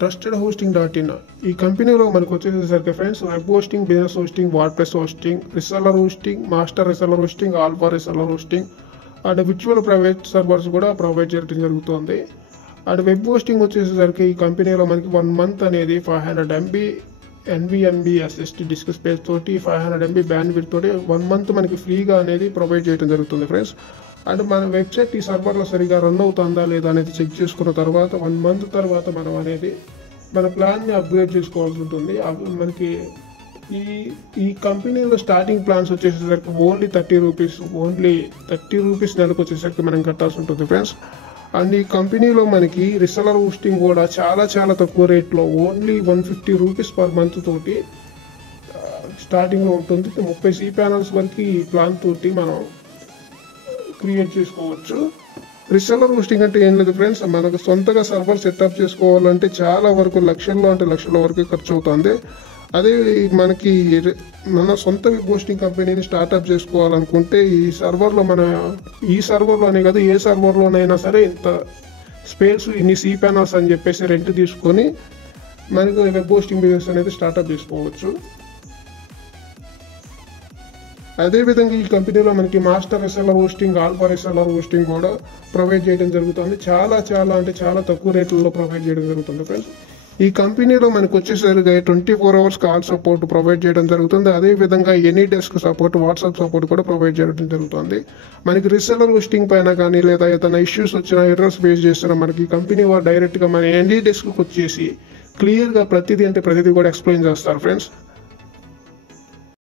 Trusted hosting dot in ఈ కంపెనీలో మనకు వచ్చేసరికి friends web hosting, business hosting, WordPress hosting, reseller hosting, master reseller hosting, alpha reseller hosting and virtual private servers కూడా provide చేయడం జరుగుతుంది. And web hosting వచ్చేసరికి ఈ కంపెనీలో మనకి 1 month అనేది 500 MB NVMe SSD disk space తోటి 500 MB బ్యాండ్విడ్త్ తోటి 1 month మనకి ఫ్రీగా అనేది ప్రొవైడ్ చేయడం జరుగుతుంది ఫ్రెండ్స్. అండ్ మన వెబ్సైట్ ఈ సర్వర్లో సరిగా రన్ అవుతుందా లేదా అనేది చెక్ చేసుకున్న తర్వాత 1 month తర్వాత మనం అనేది మన ప్లాన్ని అప్గ్రేడ్ చేసుకోవాల్సి ఉంటుంది. మనకి ఈ కంపెనీలో స్టార్టింగ్ ప్లాన్స్ వచ్చేసరికి ఓన్లీ 30 రూపీస్, ఓన్లీ 30 రూపీస్ నెలకు వచ్చేసరికి మనం కట్టాల్సి ఉంటుంది ఫ్రెండ్స్. అండ్ ఈ కంపెనీలో మనకి రిసెల్లర్ హోస్టింగ్ కూడా చాలా చాలా తక్కువ రేట్లో ఓన్లీ 150 రూపీస్ పర్ మంత్ తోటి స్టార్టింగ్లో ఉంటుంది. 30 cPanels వరకు ఈ ప్లాన్ తోటి మనం క్రియేట్ చేసుకోవచ్చు. రిసెల్లర్ హోస్టింగ్ అంటే ఏం లేదు ఫ్రెండ్స్, మనకు సొంతగా సర్వర్ సెటప్ చేసుకోవాలంటే చాలా వరకు లక్షల వరకు ఖర్చు అవుతుంది. అదే మనకి మన సొంత హోస్టింగ్ కంపెనీని స్టార్ట్అప్ చేసుకోవాలనుకుంటే ఈ సర్వర్లోనే కదా ఏ సర్వర్లోనైనా సరే ఇంత స్పేస్ ఇన్ని cPanels అని చెప్పేసి రెంట్ తీసుకొని మనకు వెబ్ హోస్టింగ్ బిజినెస్ అనేది స్టార్ట్అప్ చేసుకోవచ్చు. అదేవిధంగా ఈ కంపెనీలో మనకి master reseller hosting, alpha reseller hosting కూడా ప్రొవైడ్ చేయడం జరుగుతుంది. చాలా తక్కువ రేట్లలో ప్రొవైడ్ చేయడం జరుగుతుంది ఫ్రెండ్స్. ఈ కంపెనీలో మనకు వచ్చేసరికి 24 hours కాల్ సపోర్ట్ ప్రొవైడ్ చేయడం జరుగుతుంది. అదేవిధంగా any desk support, WhatsApp support కూడా ప్రొవైడ్ చేయడం జరుగుతుంది. మనకి రిసెల్లర్ హోస్టింగ్ పైన కానీ లేదా ఏదైనా ఇష్యూస్ వచ్చినా, ఎర్రర్స్ ఫేస్ చేస్తున్నా మనకి కంపెనీ వారు డైరెక్ట్గా మన ఎనీ డెస్క్కి వచ్చేసి క్లియర్గా ప్రతిదీ కూడా ఎక్స్ప్లెయిన్ చేస్తారు ఫ్రెండ్స్.